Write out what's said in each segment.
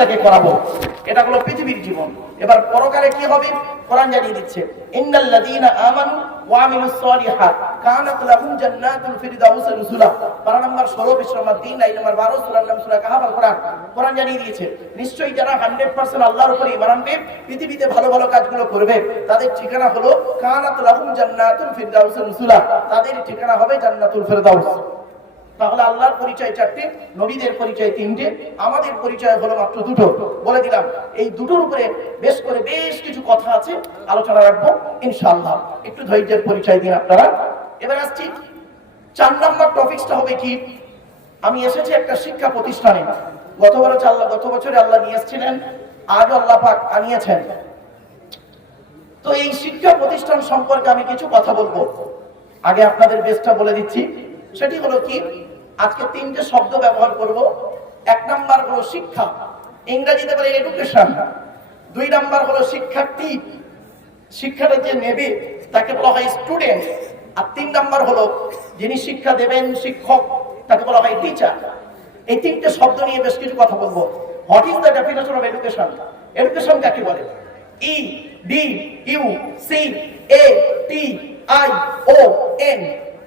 তাকে করাবো। এটা হলো পৃথিবীর জীবন। এবার পরকালে কি হবে? কোরআন জানিয়ে দিচ্ছে, ইন্নাল্লাযীনা আমানু ওয়া আমিলুস কানাত লাহুম জান্নাতুল ফিরদাউস নুজুলা। পারা নাম্বার 16 পৃষ্ঠা নাম্বার 3 লাইন নাম্বার 12 সূরা কোরআন। কোরআন জানিয়ে দিয়েছে, নিশ্চয়ই যারা 100% আল্লাহর উপরে ঈমান আনবে, পৃথিবীতে ভালো ভালো কাজগুলো করবে, তাদের ঠিকানা হলো কানাত লাহুম জান্নাতুল ফিরদাউস নুজুলা। তাদের ঠিকানা হবে জান্নাতুল ফিরদাউস। তাহলে আল্লাহর পরিচয় চারটে, নবীদের পরিচয় তিনটে, আমাদের পরিচয় হলো মাত্র দুটো। বলে দিলাম, এই দুটোর উপরে বেশ করে বেশ কিছু কথা আছে, আলোচনা রাখব, ইনশাআল্লাহ। একটু ধৈর্যের পরিচয় দিন আপনারা। এবার আসছি, চার নম্বর টপিকসটা হবে কি? আমি এসেছি একটা শিক্ষা প্রতিষ্ঠানে। গত বছর আল্লাহ, গত বছরে আল্লাহ নিয়ে এসেছিলেন আজ আল্লাহ পাক আনিয়েছেন। তো এই শিক্ষা প্রতিষ্ঠান সম্পর্কে আমি কিছু কথা বলব। আগে আপনাদের বেশটা বলে দিচ্ছি। সেটি হলো কি? আজকে তিনটে শব্দ ব্যবহার করব। এক নাম্বার হলো শিক্ষা, ইংরেজিতে বলে এডুকেশন দুই নাম্বার হলো শিক্ষার্থী। শিক্ষাটা যে নেবে, তাকে বলা হয় স্টুডেন্ট আর তিন নাম্বার হলো যিনি শিক্ষা দেবেন শিক্ষক, তাকে বলা হয় টিচার এই তিনটে শব্দ নিয়ে বেশ কিছু কথা বলব। What is the definition of education education কাকে বলে? E D U C A T I O N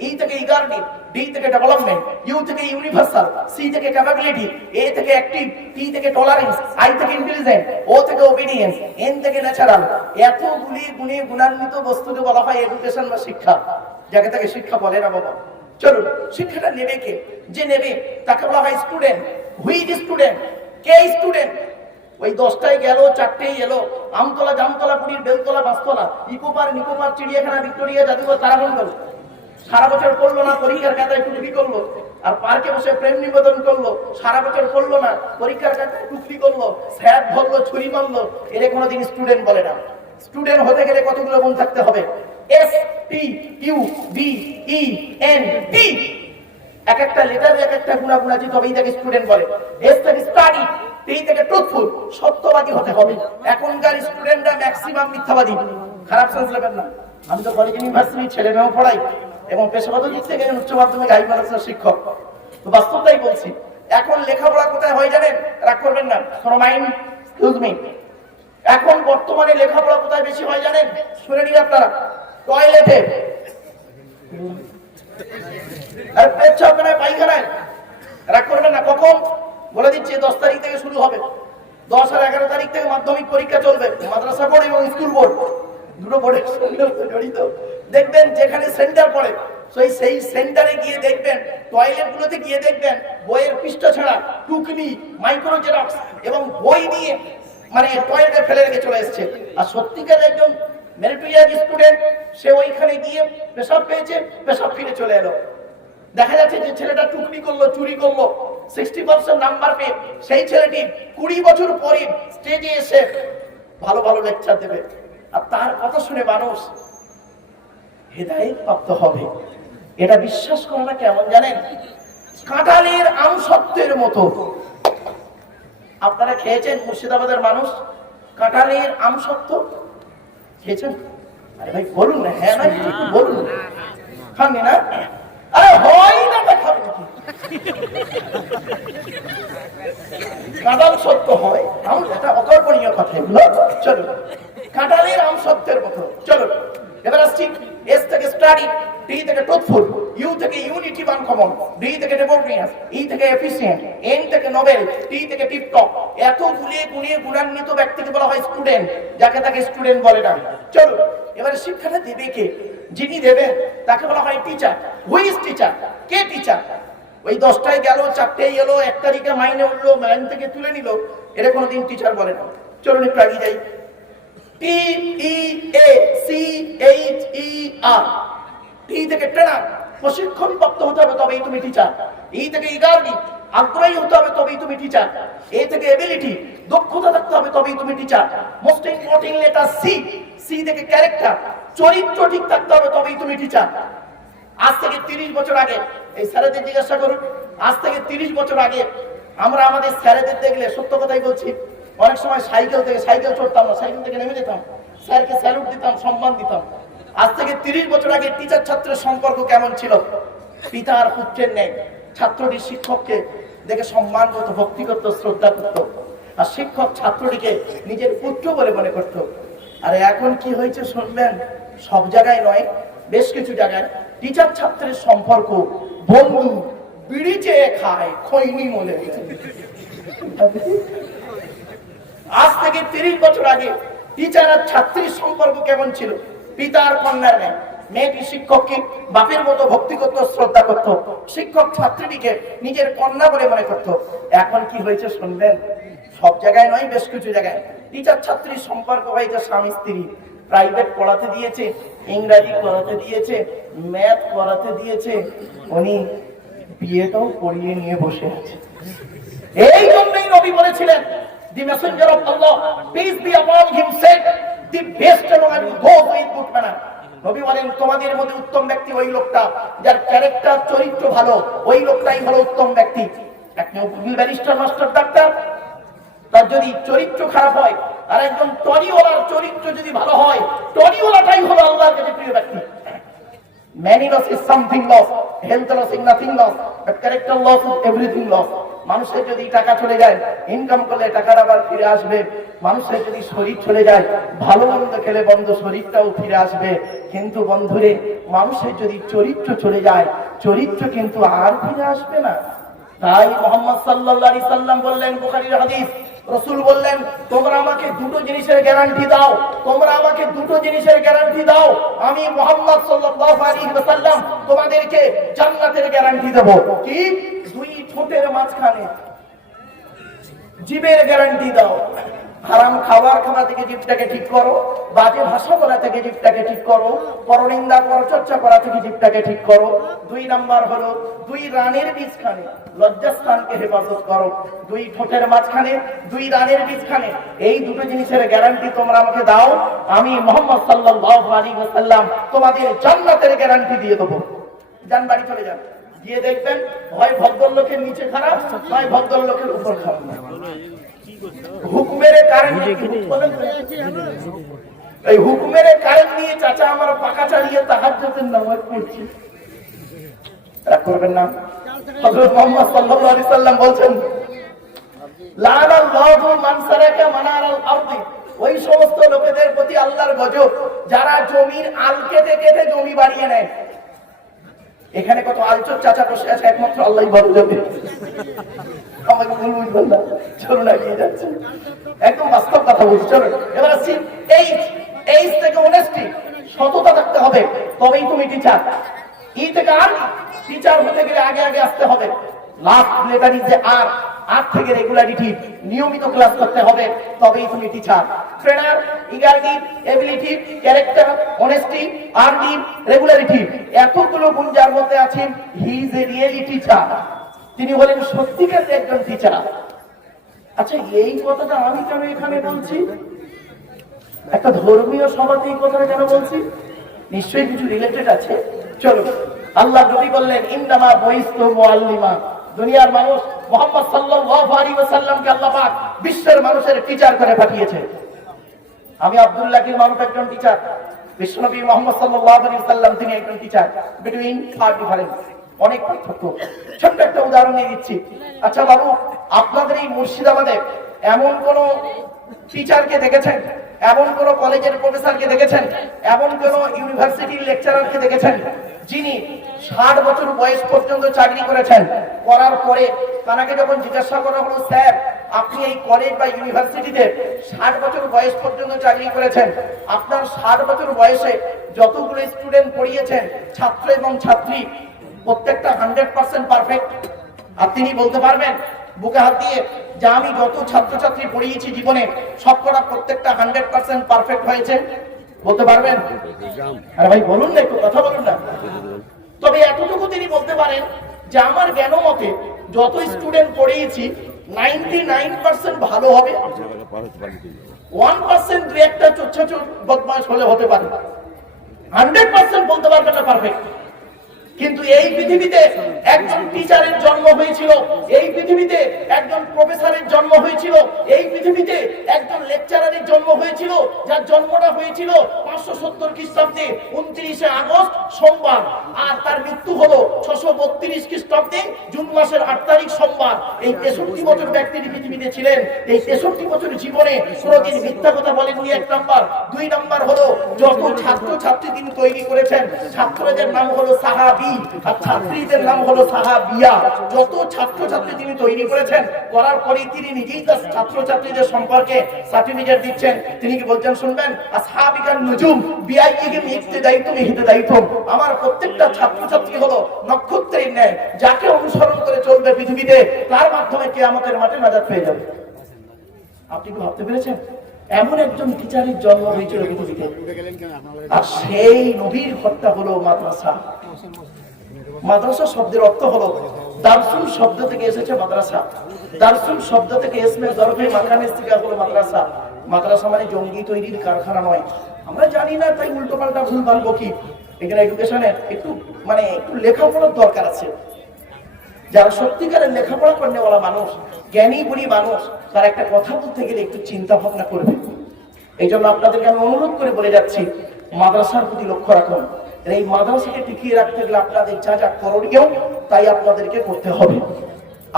E থেকে ইগার্ডি ডি থেকে ডেভেলপমেন্ট ইউ থেকে ইউনিভার্সাল সি থেকে ক্যাপাবিলিটি এ থেকে অ্যাক্টিভ টি থেকে টলারেন্স আই থেকে ইন্টেলিজেন্ট ও থেকে ওবিডিয়েন্স এন থেকে ন্যাচারাল এতগুলি গুণে গুণান্বিত বস্তুকে বলা হয় এডুকেশন বা শিক্ষা। যাকে তাকে শিক্ষা বলে না বাবা। চলুন, শিক্ষাটা নেবে কে? যে নেবে, তাকে বলা হয় স্টুডেন্ট হুইজ স্টুডেন্ট কে স্টুডেন্ট ওই দশটায় গেল, চারটেই এলো। আমতলা, জামতলা, পুরীর বেলতলা বাসতলা ইকোপার, নিকোপার, চিড়িয়াখানা, ভিক্টোরিয়া জাদুঘর তারা বন্ধ সারা বছর পড়ল না, পরীক্ষার খাতায় টুকলি করল, আর পার্কে বসে প্রেম নিবেদন করল, সারা বছর পড়ল না, পরীক্ষার খাতায় টুকলি করল, স্যার ধরলো, ছুরি মারলো, এর কোনোদিন স্টুডেন্ট বলে না। স্টুডেন্ট হতে গেলে কতগুলো গুণ থাকতে হবে? S T U D E N T এক একটা লেটারে এক একটা গুণা গুণা তবে এইটাকে স্টুডেন্ট বলে। এস থেকে স্টাডি টি থেকে ট্রুথফুল সত্যবাদী হতে হবে। এখনকার স্টুডেন্টরা ম্যাক্সিমাম মিথ্যাবাদী। খারাপ সেন্স না। আমি তো কলেজ ইউনিভার্সিটি ছেলে মেয়েও পড়াই এবং পেশাগত দিক থেকে উচ্চ মাধ্যমিক হাই মাদ্রাসার শিক্ষক। তো বাস্তবটাই বলছি, এখন লেখাপড়া কোথায় হয়ে জানেন রাগ করবেন না কোনো মাইন্ড এক্সকিউজ মি এখন বর্তমানে লেখাপড়া কোথায় বেশি হয় জানেন? শুনে নিন আপনারা টয়লেটে পায়খানায়। করবেন না, কখন? বলে দশ তারিখ থেকে শুরু হবে। দশ আর এগারো তারিখ থেকে মাধ্যমিক পরীক্ষা চলবে, মাদ্রাসা বোর্ড এবং স্কুল বোর্ড। দুটো বোর্ডের সঙ্গে জড়িত। দেখবেন যেখানে সেন্টার পড়ে, সেই সেই সেন্টারে গিয়ে দেখবেন টয়লেট গুলোতে গিয়ে দেখবেন, বইয়ের পৃষ্ঠা ছাড়া টুকনি মাইক্রো জেরক্স এবং বই দিয়ে মানে টয়লেটে ফেলে রেখে চলে এসছে। আর সত্যিকার একজন মেরিটোরিয়াস স্টুডেন্ট সে ওইখানে গিয়ে পেশাব পেয়েছে, পেশাব ফিরে চলে এলো। দেখা যাচ্ছে যে ছেলেটা টুকনি করল, চুরি করল সিক্সটি পার্সেন্ট নাম্বার পেয়ে, সেই ছেলেটি কুড়ি বছর পরে স্টেজে এসে ভালো ভালো লেকচার দেবে। আর তার কথা শুনে মানুষ হেদায়ত প্রাপ্ত হবে। এটা বিশ্বাস করাটা কেমন জানেন? কাঁঠালের আমসত্বের মতো। আপনারা খেয়েছেন মুর্শিদাবাদের মানুষ? কাঁঠালের আমসত্ব খেয়েছেন? আরে ভাই, বলুন হ্যাঁ না বলুন খাননি না আরে হয় না খাবেন কি? কাঁঠাল সত্য হয়। আম এটা অকল্পনীয় কথা এগুলো। চলো কাঁঠালের আম সত্যের মতো চলো, এবার এস থেকে স্টাডি টি থেকে ট্রুথফুল ইউ থেকে ইউনিটি বান কমন ডি থেকে ডেমোক্রিয়াস ই থেকে এফিসিয়েন্ট এন থেকে নোবেল টি থেকে টিপটপ এত গুলিয়ে গুলিয়ে গুণান্বিত ব্যক্তিকে বলা হয় স্টুডেন্ট যাকে তাকে স্টুডেন্ট বলে না। চলো, এবারে শিক্ষাটা দেবে কে? যিনি দেবেন, তাকে বলা হয় টিচার হুইজ টিচার কে টিচার ওই দশটায় গেল চারটেই এলো, এক তারিখে মাইনে উঠল, মাইন থেকে তুলে নিল এটা কোনোদিন টিচার বলে না। চলুন একটু আগিয়ে যাই। T E A C H থেকে ট্রেনার প্রশিক্ষণ প্রাপ্ত হতে হবে তবেই তুমি টিচার ই থেকে আগ্রহী হতে হবে তবেই তুমি টিচার এ থেকে এবিলিটি দক্ষতা থাকতে হবে তবেই তুমি teacher most important letter C C থেকে ক্যারেক্টার চরিত্র ঠিক থাকতে হবে তবেই তুমি টিচার আজ থেকে তিরিশ বছর আগে, এই স্যারেদের জিজ্ঞাসা করুন, আজ থেকে তিরিশ বছর আগে আমরা আমাদের স্যারেদের দেখলে সত্য কথাই বলছি অনেক সময় সাইকেল থেকে সাইকেল চড়তাম না, সাইকেল থেকে নেমে যেতাম। স্যারকে স্যালুট দিতাম, সম্মান দিতাম। আজ থেকে তিরিশ বছর আগে টিচার ছাত্রের সম্পর্ক কেমন ছিল? পিতার পুত্রের নেই ছাত্রটি শিক্ষককে দেখে সম্মান করতো ভক্তি করতো শ্রদ্ধা করতো আর শিক্ষক ছাত্রটিকে নিজের পুত্র বলে মনে করত। আর এখন কি হয়েছে শুনবেন? সব জায়গায় নয়, বেশ কিছু জায়গায়। টিচার ছাত্রের সম্পর্ক, বন্ধু, বিড়ি চেয়ে খায়, খৈনি মনে আজ থেকে তিরিশ বছর আগে টিচার আর ছাত্রীর সম্পর্ক কেমন ছিল? পিতা আর কন্যার ন্যায়। মেয়েটি শিক্ষককে বাপের মতো ভক্তি করত, শ্রদ্ধা করত। শিক্ষক ছাত্রীটিকে নিজের কন্যা বলে মনে করত। এখন কি হয়েছে শুনবেন? সব জায়গায় নয়, বেশ কিছু জায়গায়। টিচার ছাত্রীর সম্পর্ক হয়েছে স্বামী স্ত্রী প্রাইভেট পড়াতে দিয়েছে, ইংরাজি পড়াতে দিয়েছে, ম্যাথ পড়াতে দিয়েছে। উনি বিয়েটাও পড়িয়ে নিয়ে বসে আছে। এই জন্যই নবী বলেছিলেন the messenger of Allah peace be upon him said the best among those with good manner নবী বলেন তোমাদের মধ্যে উত্তম ব্যক্তি ওই লোকটা যার ক্যারেক্টার চরিত্র ভালো ওই লোকটাই হলো উত্তম ব্যক্তি। একজন ব্যারিস্টার মাস্টার ডাক্তার তার যদি চরিত্র খারাপ হয় আর একজন টরিওয়ালার চরিত্র যদি ভালো হয় টরিওয়ালাটাই হলো আল্লাহর কাছে প্রিয় ব্যক্তি। Many loss is something lost, health loss is nothing lost, but character loss is everything lost. মানুষের যদি টাকা চলে যায় ইনকাম করলে টাকার আবার ফিরে আসবে। মানুষের যদি শরীর চলে যায়, ভালো মন্দ খেলে বন্ধ শরীরটাও ফিরে আসবে। কিন্তু বন্ধুরে, মানুষের যদি চরিত্র চলে যায়, চরিত্র কিন্তু আর ফিরে আসবে না। তাই মোহাম্মদ সাল্লাহ সাল্লাম বললেন, বুখারীর হাদিস রসুল বললেন, তোমরা আমাকে দুটো জিনিসের গ্যারান্টি দাও। তোমরা আমাকে দুটো জিনিসের গ্যারান্টি দাও। আমি মোহাম্মদ ওয়াসাল্লাম তোমাদেরকে জান্নাতের গ্যারান্টি দেব। কি? দুই ঠোঁটের মাঝখানে। জীবের গ্যারান্টি দাও। হারাম খাবার খাওয়া থেকে জীবটাকে ঠিক করো, বাজে ভাষা বলা থেকে জীবটাকে ঠিক করো, পরনিন্দা পরচর্চা করা থেকে জীবটাকে ঠিক করো। দুই নাম্বার হলো, দুই রানের বীজখানে লজ্জাস্থানকে হেফাজত করো। দুই ঠোঁটের মাঝখানে, দুই রানের বীজখানে। এই দুটো জিনিসের গ্যারান্টি তোমরা আমাকে দাও, আমি মোহাম্মদ সাল্লাল্লাহু আলাইহি ওয়াসাল্লাম তোমাদের জান্নাতের গ্যারান্টি দিয়ে দেবো। যান, বাড়ি চলে যান। গিয়ে দেখবেন হয় ভদ্রলোকের নিচে খারাপ হয় ভদ্রলোকের উপর খারাপ। হুকুমের কারেন্ট এই হুকুমের কারেন্ট নিয়ে চাচা আমার পাকা চালিয়ে তাহার যতের নামাজ পড়ছি। রাগ করবেন না। হযরত মুহাম্মদ সাল্লাল্লাহু আলাইহি সাল্লাম বলছেন লানাল্লাহু মান সারাকা মানারাল আরদি। ওই সমস্ত লোকেদের প্রতি আল্লাহর গজব যারা জমির আল কেটে কেটে জমি বাড়িয়ে নেয় এখানে কত আলচর চাচা বসে আছে, একমাত্র আল্লাহ ভালো যাবে একদম কথা এবার এইচ এইচ থেকে সততা থাকতে হবে, তবেই ই থেকে আর হতে গেলে আগে আগে আসতে হবে। লাস্ট আর আর থেকে রেগুলারিটি নিয়মিত ক্লাস করতে হবে, তবেই তুমি টিচার ট্রেনার ইগারিটি এবিলিটি ক্যারেক্টার অনেস্টি আর্নি রেগুলারিটি এতগুলো গুণ যার মধ্যে আছে he is a really teacher তিনি বলেন সত্যিকার একজন টিচার আচ্ছা এই কথাটা আমি কেন এখানে বলছি? একটা ধর্মীয় সভাতে এই কথাটা কেন বলছি? নিশ্চয়ই কিছু রিলেটেড আছে। চলো, আল্লাহ নবী বললেন ইন্দামা বইস্তু মুআল্লিমা দুনিয়ার মানুষ মোহাম্মদ আলাইহি ওয়াসাল্লামকে আল্লাহ পাক বিশ্বের মানুষের টিচার করে পাঠিয়েছে। আমি আব্দুল্লাহ কিল মারুফ একজন টিচার বিশ্বনবী মোহাম্মদ আলাইহি ওয়াসাল্লাম তিনি একজন টিচার বিটুইন আর ডিফারেন্স অনেক পার্থক্য। ছোট্ট একটা উদাহরণ দিয়ে দিচ্ছি। আচ্ছা বাবু, আপনাদের এই মুর্শিদাবাদে এমন কোন টিচারকে দেখেছেন? এমন কোন কলেজের প্রফেসরকে দেখেছেন? এমন কোন ইউনিভার্সিটির লেকচারারকে দেখেছেন? যিনি ষাট বছর বয়স পর্যন্ত চাকরি করেছেন করার পরে তাকে যখন জিজ্ঞাসা করা হলো, স্যার, আপনি এই কলেজ বা ইউনিভার্সিটিতে ষাট বছর বয়স পর্যন্ত চাকরি করেছেন। আপনার ষাট বছর বয়সে যতগুলো স্টুডেন্ট পড়িয়েছেন, ছাত্র এবং ছাত্রী, প্রত্যেকটা হান্ড্রেড পার্সেন্ট পারফেক্ট আর তিনি বলতে পারবেন, বুকে হাত দিয়ে, যা আমি যত ছাত্রছাত্রী পড়িয়েছি জীবনে, সবকটা প্রত্যেকটা হান্ড্রেড পার্সেন্ট পারফেক্ট হয়েছে। বলতে পারবেন? আরে ভাই, বলুন না, একটু কথা বলুন না। তবে এতটুকু তিনি বলতে পারেন যে আমার জ্ঞান মতে যত স্টুডেন্ট পড়িয়েছি নাইনটি নাইন পার্সেন্ট ভালো হবে। ওয়ান পার্সেন্ট দু একটা চোচ্ছা বদমাস হলে হতে পারে। হান্ড্রেড পার্সেন্ট বলতে পারবে না পারফেক্ট কিন্তু এই পৃথিবীতে একজন টিচারের জন্ম হয়েছিল, এই পৃথিবীতে একজন প্রফেসরের জন্ম হয়েছিল, এই পৃথিবীতে একজন লেকচারারের জন্ম হয়েছিল, যার জন্মটা হয়েছিল পাঁচশো সত্তর খ্রিস্টাব্দে উনত্রিশে আগস্ট সোমবার, আর তার মৃত্যু হলো ছশো বত্রিশ খ্রিস্টাব্দে জুন মাসের আট তারিখ সোমবার। এই তেষট্টি বছর ব্যক্তিটি পৃথিবীতে ছিলেন, এই তেষট্টি বছর জীবনে কোনোদিন মিথ্যা কথা বলেননি এক নাম্বার। দুই নাম্বার হলো, যত ছাত্র ছাত্রী তিনি তৈরি করেছেন, ছাত্রদের নাম হলো সাহাবি ছাত্রীদের নাম হলো সাহাবিয়া। যত ছাত্র ছাত্রী তিনি তৈরি করেছেন, করার পরে তিনি নিজেই তার ছাত্র ছাত্রীদের সম্পর্কে সার্টিফিকেট দিচ্ছেন। তিনি কি বলছেন, শুনবেন? বিআইইহিম ইক্তিদাইতুম ইহতিদাইতুম আমার প্রত্যেকটা ছাত্র ছাত্রী হলো নক্ষত্রের ন্যায়। যাকে অনুসরণ করে চলবে পৃথিবীতে, তার মাধ্যমে কিয়ামতের মাঠে নাজাত পেয়ে যাবে। আপনি কি ভাবতে পেরেছেন? এমন একজন টিচারের জন্ম হয়েছিল আর সেই নবীর হত্যা হলো মাদ্রাসা। মাদ্রাসা শব্দের অর্থ হলো দারসুল শব্দ থেকে এসেছে মাদ্রাসা। দারসুল শব্দ থেকে এসমে জরফে মাকানের থেকে হলো মাদ্রাসা। মাদ্রাসা মানে জঙ্গি তৈরির কারখানা নয়। আমরা জানি না, তাই উল্টো পাল্টা ভুল ভালো বকি এখানে এডুকেশনের একটু মানে একটু লেখাপড়ার দরকার আছে। যারা সত্যিকারের লেখাপড়া করেনেওয়ালা মানুষ, জ্ঞানী, গুণী মানুষ, তার একটা কথা বলতে গেলে একটু চিন্তা ভাবনা করবে। এই জন্য আপনাদেরকে আমি অনুরোধ করে বলে যাচ্ছি, মাদ্রাসার প্রতি লক্ষ্য রাখুন। এই মাদ্রাসাকে টিকিয়ে রাখতে গেলে আপনাদের যা যা করণীয় তাই আপনাদেরকে করতে হবে।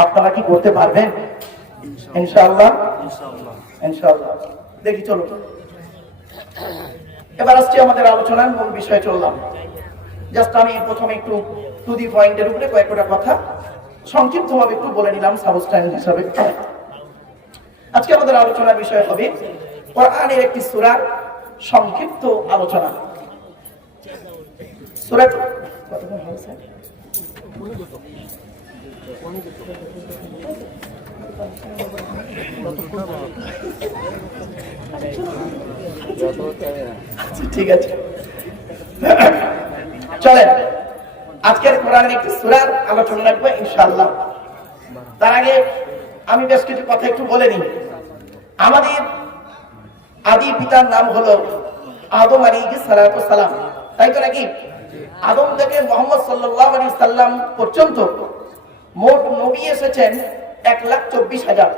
আপনারা কি করতে পারবেন? ইনশাআল্লাহ। ইনশাআল্লাহ। দেখি চলো। এবার আসছি আমাদের আলোচনার মূল বিষয়ে চললাম। জাস্ট আমি প্রথমে একটু টু দি পয়েন্টের উপরে কয়েকটা কথা সংক্ষিপ্তভাবে একটু বলে নিলাম সাবস্টাইন হিসাবে। আজকে আমাদের আলোচনার বিষয় হবে কোরআনের একটি সূরার সংক্ষিপ্ত আলোচনা। সূরা কতক্ষণ? আচ্ছা, ঠিক আছে। চলেন আজকের কোরআনের একটি সূরার আলোচনা রাখব ইনশাআল্লাহ। তার আগে আমি বেশ কিছু কথা একটু বলে নিই। আমাদের আদি পিতার নাম হলো আদম আলী সালাম। তাই তো নাকি? আদম থেকে মোহাম্মদ সাল্লাহ আলী সাল্লাম পর্যন্ত মোট নবী এসেছেন এক লাখ চব্বিশ হাজার।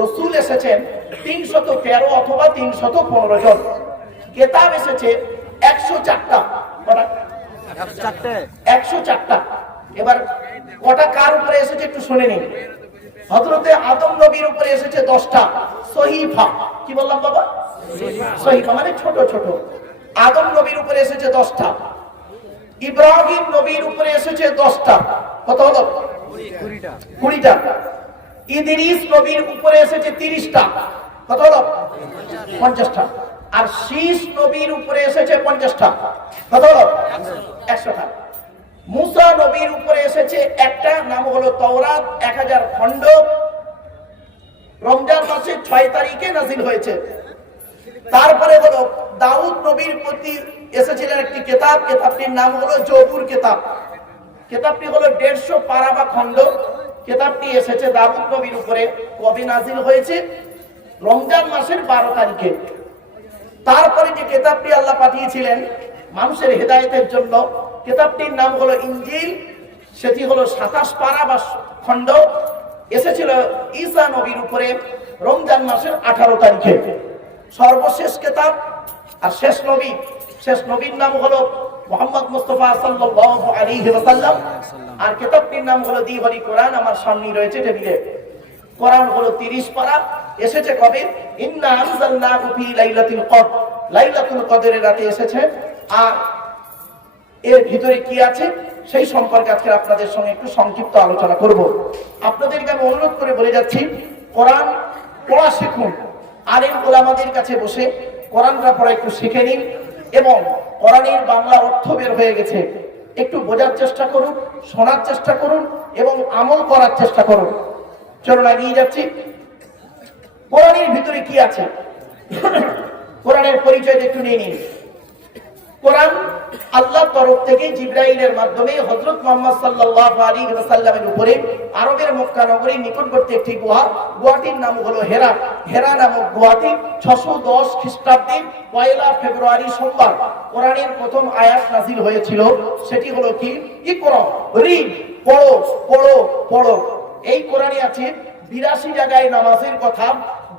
রসুল এসেছেন তিনশত তেরো অথবা তিনশত পনেরো জন। কেতাব এসেছে একশো চারটা। একশো চারটা। এবার কটা কার উপরে এসেছে একটু শুনে নিন। হজরতে আদম নবীর উপরে এসেছে দশটা। সহিফা। কি বললাম বাবা? সহিফা মানে ছোট ছোট। আদম নবীর উপরে এসেছে দশটা। ইব্রাহিম নবীর উপরে এসেছে দশটা। কত হলো? কুড়িটা। ইদিরিস নবীর উপরে এসেছে তিরিশটা। কত হলো? পঞ্চাশটা। আর শীষ নবীর উপরে এসেছে পঞ্চাশটা। কত হলো? একশোটা। মুসা নবীর উপরে এসেছে একটা নাম হলো তওরাত এক হাজার খণ্ড। রমজান মাসের ছয় তারিখে নাজিল হয়েছে। তারপরে হলো দাউদ নবীর প্রতি এসেছিলেন একটি কেতাব, কেতাবটির নাম হলো জবুর কেতাব। কেতাবটি হলো দেড়শো পারা বা খণ্ড। কেতাবটি এসেছে দাউদ নবীর উপরে, কবে নাজিল হয়েছে? রমজান মাসের বারো তারিখে। তারপরে যে কেতাবটি আল্লাহ পাঠিয়েছিলেন মানুষের হেদায়েতের জন্য, কেতাবটির নাম হলো ইঞ্জিল, সেটি হলো সাতাশ পারা বা খণ্ড। এসেছিল ঈসা নবীর উপরে রমজান মাসের আঠারো তারিখে। সর্বশেষ কেতাব আর শেষ নবী, শেষ নবীর নাম হলো মোহাম্মদ মুস্তফা সাল্লাল্লাহু আলাইহি ওয়াসাল্লাম। আর কেতাবটির নাম হলো দিহরি কোরআন, আমার সামনে রয়েছে টেবিলে। কোরআন হলো 30 পারা, এসেছে কবে? রাতে এসেছে। আর এর ভিতরে কি আছে? সেই সম্পর্কে আজকে আপনাদের সঙ্গে একটু সংক্ষিপ্ত আলোচনা করব। আপনাদেরকে আমি অনুরোধ করে বলে যাচ্ছি, কোরআন পড়া শিখুন। আলেম ওলামাদের কাছে বসে কোরআনটা পড়া একটু শিখে নিন এবং কোরআনের বাংলা অর্থ বের হয়ে গেছে। একটু বোঝার চেষ্টা করুন, শোনার চেষ্টা করুন এবং আমল করার চেষ্টা করুন। চলুন এগিয়ে যাচ্ছি। কোরআনের ভিতরে কি আছে? কোরআনের পরিচয় একটু নিয়ে নিন। কোরআন আল্লাহ তরফ থেকে জিব্রাইলের মাধ্যমে হযরত মুহাম্মদ সাল্লাল্লাহু আলাইহি ওয়াসাল্লামের উপরে আরবের মক্কা নগরীর নিকটবর্তী একটি গুহা। গুহাটির নাম হলো হেরা। হেরা নামক গুহাটি 610 খ্রিস্টাব্দে পয়লা ফেব্রুয়ারি সোমবার কোরআনের প্রথম আয়াত নাযিল হয়েছিল। সেটি হলো কি? ইকরা রিড পড়ো পড়ো পড়ো। এই কোরআনে আছে বিরাশি জায়গায় নামাজের কথা,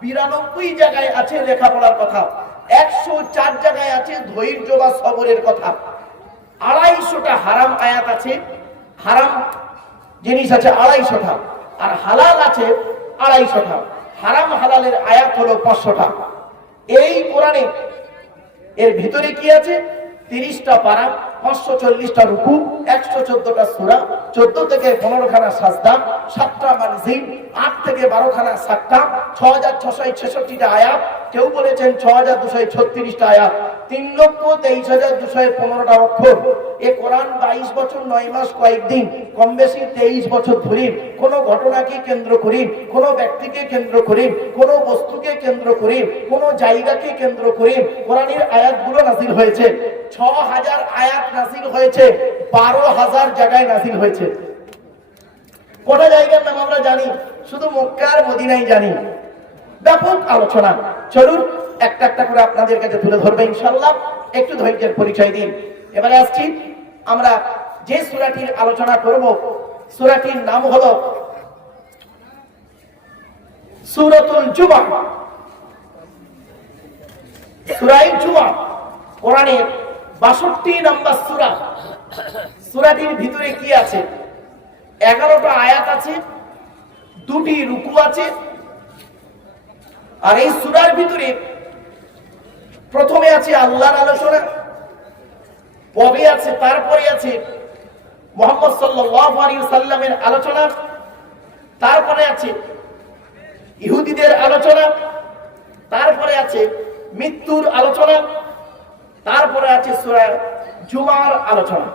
বিরানব্বই জায়গায় আছে লেখাপড়ার কথা। একশো চার জায়গায় আছে ধৈর্য বা সবরের কথা। আড়াইশোটা হারাম আয়াত আছে, হারাম জিনিস আছে আড়াইশোটা, আর হালাল আছে আড়াইশোটা। হারাম হালালের আয়াত হলো পাঁচশোটা। এই কোরআনে এর ভিতরে কি আছে? তিরিশটা পারা, পাঁচশো চল্লিশটা রুকু, একশো চোদ্দটা সুরা, চোদ্দ থেকে পনেরো খানা সাজদা, সাতটা মানজিম আট থেকে বারো খানা সাতটা, ছ হাজার ছশো ছেষট্টিটা আয়াত কেউ বলেছেন ছ হাজার দুশো ছত্রিশটা আয়াত, তিন লক্ষ তেইশ হাজার দুশো পনেরোটা অক্ষর। এ কোরআন বাইশ বছর, নয় মাস, কয়েকদিন, কম বেশি তেইশ বছর ধরি। কোনো ঘটনাকে কেন্দ্র করি, কোনো ব্যক্তিকে কেন্দ্র করি, কোনো বস্তুকে কেন্দ্র করি, কোনো জায়গাকে কেন্দ্র করি। কোরআনের আয়াতগুলো নাজিল হয়েছে। ছ হাজার আয়াত নাজিল হয়েছে বারো হাজার জায়গায় নাজিল হয়েছে। কটা জায়গার নাম আমরা জানি, শুধু মক্কার মদিনাই জানি। ব্যাপক আলোচনা। চলুন, একটা একটা করে আপনাদের কাছে তুলে ধরবে ইনশাল্লাহ একটু ধৈর্যের পরিচয় দিন। এবারে আসছি, আমরা যে সুরাটির আলোচনা করব, সুরাটির নাম হলো সুরতুল জুমা। সুরাই জুমা, কোরআনের বাষট্টি নাম্বার সুরা। সুরাটির ভিতরে কি আছে? এগারোটা আয়াত আছে, দুটি রুকু আছে আর এই সুরার ভিতরে প্রথমে আছে আল্লাহর আলোচনা, পরে আছে, তারপরে আছে মোহাম্মদ সাল্লামের আলোচনা, তারপরে আছে ইহুদিদের আলোচনা, তারপরে আছে মৃত্যুর আলোচনা, তারপরে আছে সূরা জুমার আলোচনা।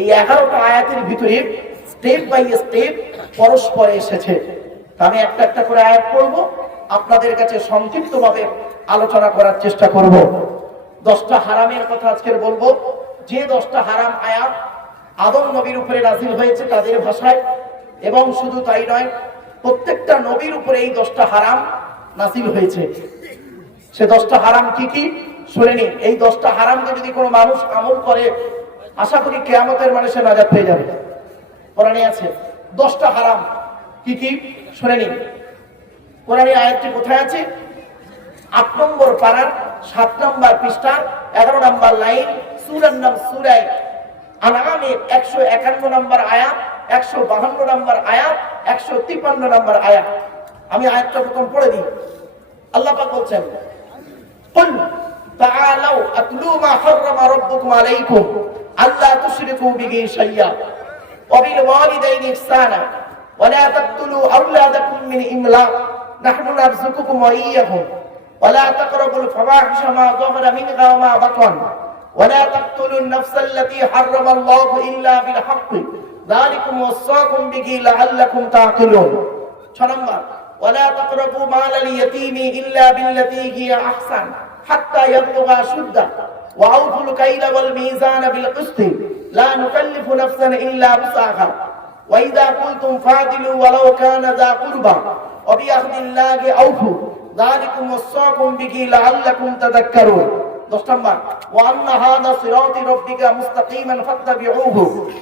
এই এগারোটা আয়াতের ভিতরে স্টেপ বাই স্টেপ পরস্পর এসেছে। আমি একটা একটা করে আয়াত পড়ব, আপনাদের কাছে সংক্ষিপ্তভাবে আলোচনা করার চেষ্টা করব। দশটা হারামের কথা আজকের বলব। যে দশটা হারাম আয়াত আদম নবীর উপরে নাজিল হয়েছে তাদের ভাষায়, এবং শুধু তাই নয়, প্রত্যেকটা নবীর উপরে এই দশটা হারাম নাজিল হয়েছে। সে দশটা হারাম কি কি? শুনে এই দশটা হারামকে যদি কোনো মানুষ আমল করে, আশা করি কেয়ামতের মানুষের সে নাজাত পেয়ে যাবে। কোরআনে আছে, দশটা হারাম। কি কি শুনে নিন কোরআনে আয়াতটি কোথায় আছে আট নম্বর পাড়ার সাত নম্বর পৃষ্ঠা এগারো নম্বর লাইন সুরার নাম সুরাই আনামের একশো একান্ন নম্বর আয়াত একশো বাহান্ন নম্বর আয়াত একশো তিপ্পান্ন নম্বর আয়াত আমি আয়াতটা প্রথম পড়ে দিই আল্লাহ পাক বলছেন قل تعالوا أتلوا ما حرم ربكم عليكم ألا تشركوا به شيئا وبالوالدين إحسانا ولا تقتلوا أولادكم من إملاق. نحن نرزقكم وإياهم ولا تقربوا الفواحش ما ظهر منها وما بطن. ولا تقتلوا النفس التي حرم الله إلا بالحق. ذلكم وصاكم به لعلكم تعقلون. شنمبر ولا تقربوا مال اليتيم إلا بالتي هي أحسن حتى يبلغ شده وأوفوا الكيل والميزان بالقسط. لا نكلف نفسا إلا وسعها. وإذا قلتم فاعدلوا ولو كان ذا قربى وبأخذ الله أوفوا ذلكم وصاكم به لعلكم تذكرون দশ নম্বর وأن هذا صراط ربك مستقيما فاتبعوه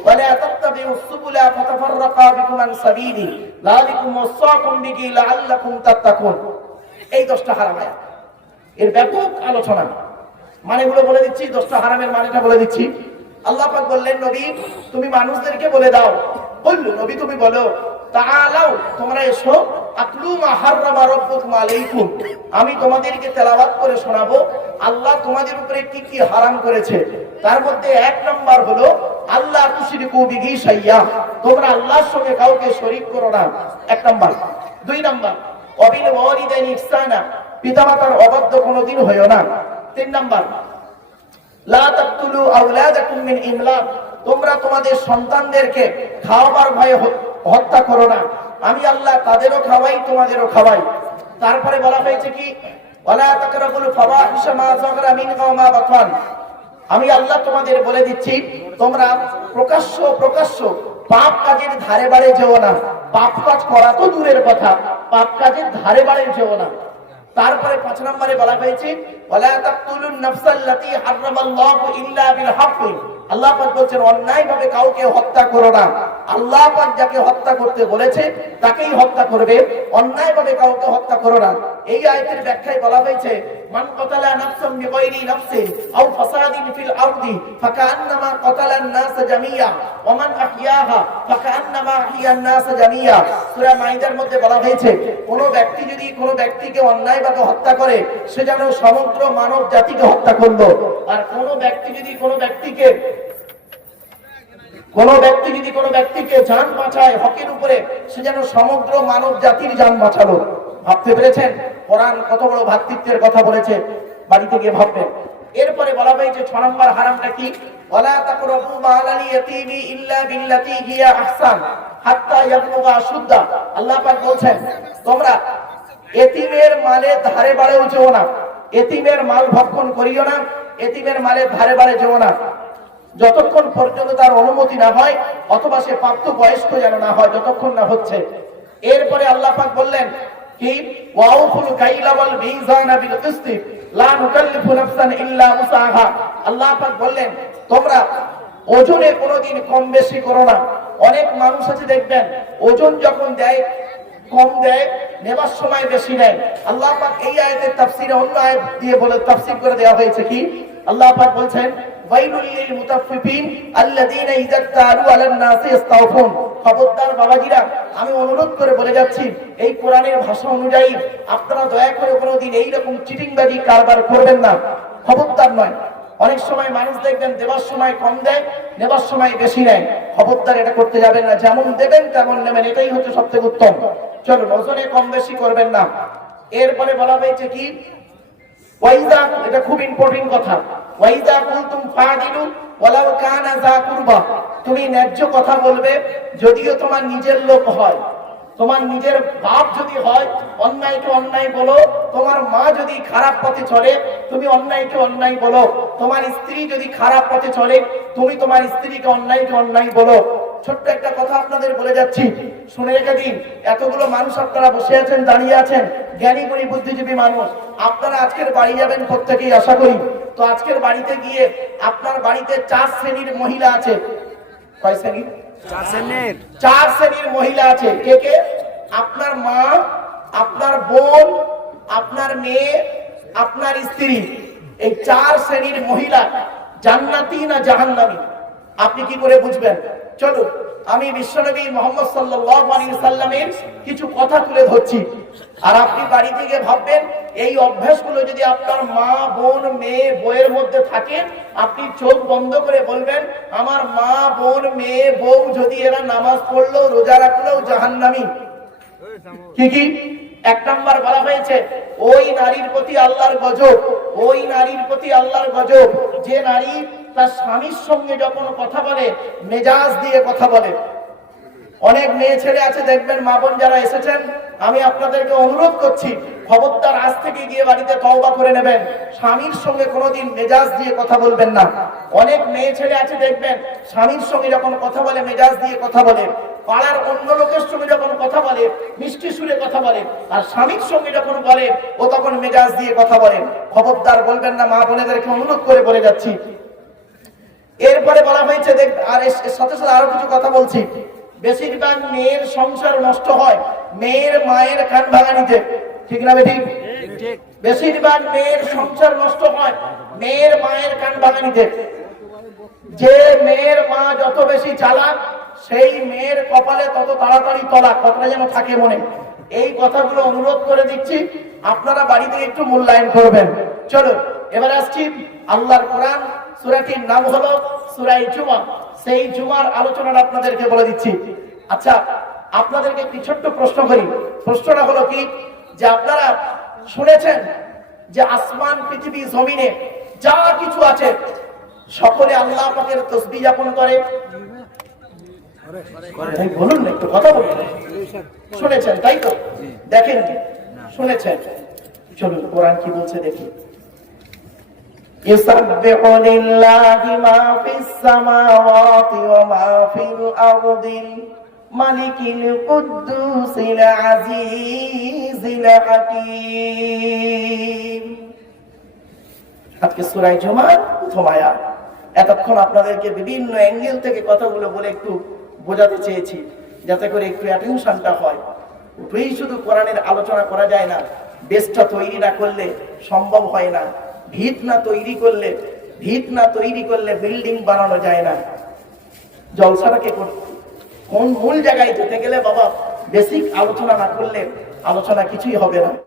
ولا تتبعوا السبل فتفرق بكم عن سبيله ذلكم وصاكم به لعلكم تتقون এই দশটা হারাম আয়াত এর ব্যাপক আলোচনা মানেগুলো বলে দিচ্ছি দশটা হারামের মানেটা বলে দিচ্ছি আল্লাহ পাক বললেন নবী তুমি মানুষদেরকে বলে দাও নবী তুমি বলো তোমরা এসো আমি তোমাদেরকে তেলাওয়াত করে শোনাবো, আল্লাহ তোমাদের উপরে কি কি হারাম করেছে। তার মধ্যে এক নাম্বার হলো আল্লাহ তুশরিকু তোমরা আল্লাহর সঙ্গে কাউকে শরীক করো না। এক নাম্বার। দুই নাম্বার, অবিল অবাধ্য কোনোদিন হইও না। তিন নাম্বার, লা তাকতুলু আওলাদাকুম মিন ইমলাক তোমরা তোমাদের সন্তানদেরকে খাওয়াবার ভয়ে হত্যা করো না। আমি আল্লাহ তাদেরও খাওয়াই, তোমাদেরও খাওয়াই। তারপরে বলা হয়েছে কি? আমি আল্লাহ তোমাদের বলে দিচ্ছি, তোমরা প্রকাশ্য প্রকাশ্য পাপ কাজের ধারে বাড়ে যেও না। পাপ কাজ করা তো দূরের কথা, পাপ কাজের ধারে বাড়ে যেও না। তারপরে পাঁচ নম্বরে বলা হয়েছে আল্লাহ বলছেন অন্যায় ভাবে কাউকে হত্যা করো না। আল্লাহ যাকে হত্যা করতে বলেছে, তাকেই হত্যা করবে। অন্যায়ভাবে কাউকে হত্যা করো না। এই আয়তের ব্যাখ্যায় বলা হয়েছে কোন ব্যক্তি যদি কোন ব্যক্তিকে অন্যায়ভাবে হত্যা করে, সে যেন সমগ্র মানব জাতিকে হত্যা করল। আর কোন ব্যক্তি যদি কোন ব্যক্তিকে কোন ব্যক্তি যদি কোন ব্যক্তিকে যান বাঁচায়, হকের উপরে সে যেন সমগ্র মানব জাতির যান বাঁচালো। ভাবতে পেরেছেন? কোরআন কত বড় ভাতৃত্বের কথা বলেছে, বাড়িতে গিয়ে ভাববেন। এরপরে বলা হয়েছে, ছ নম্বর হারামটা কি? ইল্লা বিল্লাতি হিয়া আহসান, হাত্তা ইয়াবলুগা আশুদ্দা। আল্লাহ পাক বলছেন, তোমরা এতিমের মালে ধারে বাড়েও যেও না। এতিমের মাল ভক্ষণ করিও না, এতিমের মালে ধারে বাড়ে যেও না। যতক্ষণ পর্যন্ত তার অনুমতি না হয়, অথবা সে প্রাপ্ত বয়স্ক যেন না হয়, যতক্ষণ না হচ্ছে। এরপরে আল্লাহ পাক বললেন, কি? ওয়াউফুল কাইলা ওয়াল মিজানা বিল কিসতি, লা নুকাল্লিফু নাফসান ইল্লা উসাহা। আল্লাহ পাক বললেন, তোমরা ওজনে কোনোদিন কম বেশি করো না। অনেক মানুষ আছে, দেখবেন, ওজন যখন দেয়, কম দেয়, নেবার সময় বেশি নেয়। আল্লাহ পাক এই আয়াতের তাফসিরে অন্য আয়াত দিয়ে বলে, তাফসির করে দেওয়া হয়েছে কি? আল্লাহ পাক বলছেন, ওয়াইলুল লিল মুতাফফিফিন আল্লাযীনা ইযা তালু আলান নাসি ইস্তাওফুন খবরদার বাবাজিরা, আমি অনুরোধ করে বলে যাচ্ছি, এই কোরআনের ভাষা অনুযায়ী আপনারা দয়া করে কোনোদিন এই রকম চিটিংবাজি কারবার করবেন না। খবরদার নয়। অনেক সময় মানুষ দেখবেন দেবার সময় কম দেয়, নেবার সময় বেশি নেয়। খবরদার এটা করতে যাবেন না, যেমন দেবেন তেমন নেবেন, এটাই হচ্ছে সবথেকে উত্তম। চলো, ওজনে কম বেশি করবেন না। এরপরে বলা হয়েছে কি? ওয়াইদা এটা খুব ইম্পর্টেন্ট কথা। ওয়াইদা কুলতুম ফাদিলু ওয়ালাউ কানা যা কুরবা। তুমি ন্যায্য কথা বলবে, যদিও তোমার নিজের লোক হয়। তোমার নিজের বাপ যদি হয়, অন্যায়কে অন্যায় বলো। তোমার মা যদি খারাপ পথে চলে, তুমি অন্যায়কে অন্যায় বলো। তোমার স্ত্রী যদি খারাপ পথে চলে, তুমি তোমার স্ত্রীকে অন্যায়কে অন্যায় বলো। ছোট্ট একটা কথা আপনাদের বলে যাচ্ছি। শুনে রেখে দিন এতগুলো মানুষ আপনারা বসে আছেন দাঁড়িয়ে আছেন জ্ঞানী গুণী বুদ্ধিজীবী মানুষ আপনারা আজকের বাড়ি যাবেন প্রত্যেকেই আশা করি। তো আজকের বাড়িতে গিয়ে আপনার বাড়িতে চার শ্রেণির মহিলা আছে। কয় শ্রেণির। চার শ্রেণির মহিলা আছে। কে কে? আপনার মা আপনার বোন আপনার মেয়ে আপনার স্ত্রী। এই চার শ্রেণির মহিলা জান্নাতি না জাহান্নামী? আপনি কি করে বুঝবেন? চলো আমি বিশ্বনবী মোহাম্মদ সাল্লামের কিছু কথা তুলে ধরছি। আর আপনি বাড়ি থেকে ভাববেন, এই অভ্যাসগুলো যদি আপনার মা, বোন, মেয়ে, বউয়ের মধ্যে থাকে, আপনি চোখ বন্ধ করে বলবেন, আমার মা, বোন, মেয়ে, বউ যদি এরা নামাজ পড়ল, রোজা রাখলেও জাহান্নামী। কি কি? এক নাম্বার বলা হয়েছে, ওই নারীর প্রতি আল্লাহর গজব, ওই নারীর প্রতি আল্লাহর গজব। যে নারী তার স্বামীর সঙ্গে যখন কথা বলে, মেজাজ দিয়ে কথা বলে। অনেক মেয়ে ছেলে আছে, দেখবেন মা বোন যারা এসেছেন, আমি আপনাদেরকে অনুরোধ করছি, খবরদার আজ থেকে গিয়ে বাড়িতে তওবা করে নেবেন। স্বামীর সঙ্গে কোনোদিন মেজাজ দিয়ে কথা বলবেন না। অনেক মেয়ে ছেলে আছে, দেখবেন, স্বামীর সঙ্গে যখন কথা বলে, মেজাজ দিয়ে কথা বলে। পাড়ার অন্য লোকের সঙ্গে যখন কথা বলে, মিষ্টি সুরে কথা বলে, আর স্বামীর সঙ্গে যখন বলে, ও তখন মেজাজ দিয়ে কথা বলে। খবরদার বলবেন না, মা বোনেদেরকে অনুরোধ করে বলে যাচ্ছি। এরপরে বলা হয়েছে দেখ আর সাথে সাথে আরও কিছু কথা বলছি। বেশিরভাগ মেয়ের সংসার নষ্ট হয় মেয়ের মায়ের কান ভাঙানিতে ঠিক না বেঠিক বেশিরভাগ মেয়ের সংসার নষ্ট হয় মেয়ের মায়ের কান ভাঙানিতে যে মেয়ের মা যত বেশি চালাক সেই মেয়ের কপালে তত তাড়াতাড়ি তলা। কথাটা যেন থাকে মনে। এই কথাগুলো অনুরোধ করে দিচ্ছি আপনারা বাড়িতে একটু মূল্যায়ন করবেন। চলো এবার আসছি আল্লাহর কোরআন। সূরাটির নাম হলো সূরাই জুমা। সেই জুমার আলোচনাটা আপনাদেরকে বলে দিচ্ছি। আচ্ছা আপনাদেরকে একটি ছোট্ট প্রশ্ন করি। প্রশ্নটা হলো কি? যে আপনারা শুনেছেন যে আসমান, পৃথিবী, জমিনে যা কিছু আছে, সকলে আল্লাহ পাকের তসবি যাপন করে? বলুন একটু কথা বলুন। শুনেছেন, তাই তো? দেখেন, শুনেছেন। চলুন, কোরআন কি বলছে দেখি। يسبح لله ما في السماوات وما في الأرض الملك القدوس العزيز الحكيم আজকে সুরাই জুমার প্রথম আয়াত এতক্ষণ আপনাদেরকে বিভিন্ন অ্যাঙ্গেল থেকে কথাগুলো বলে একটু বোঝাতে চেয়েছি যাতে করে একটু অ্যাটেনশনটা হয় ওই শুধু কোরআনের আলোচনা করা যায় না বেসটা তৈরি না করলে সম্ভব হয় না ভিত না তৈরি করলে ভিত না তৈরি করলে বিল্ডিং বানানো যায় না। জলসাটাকে কোন মূল জায়গায় যেতে গেলে বাবা বেসিক আলোচনা না করলে আলোচনা কিছুই হবে না।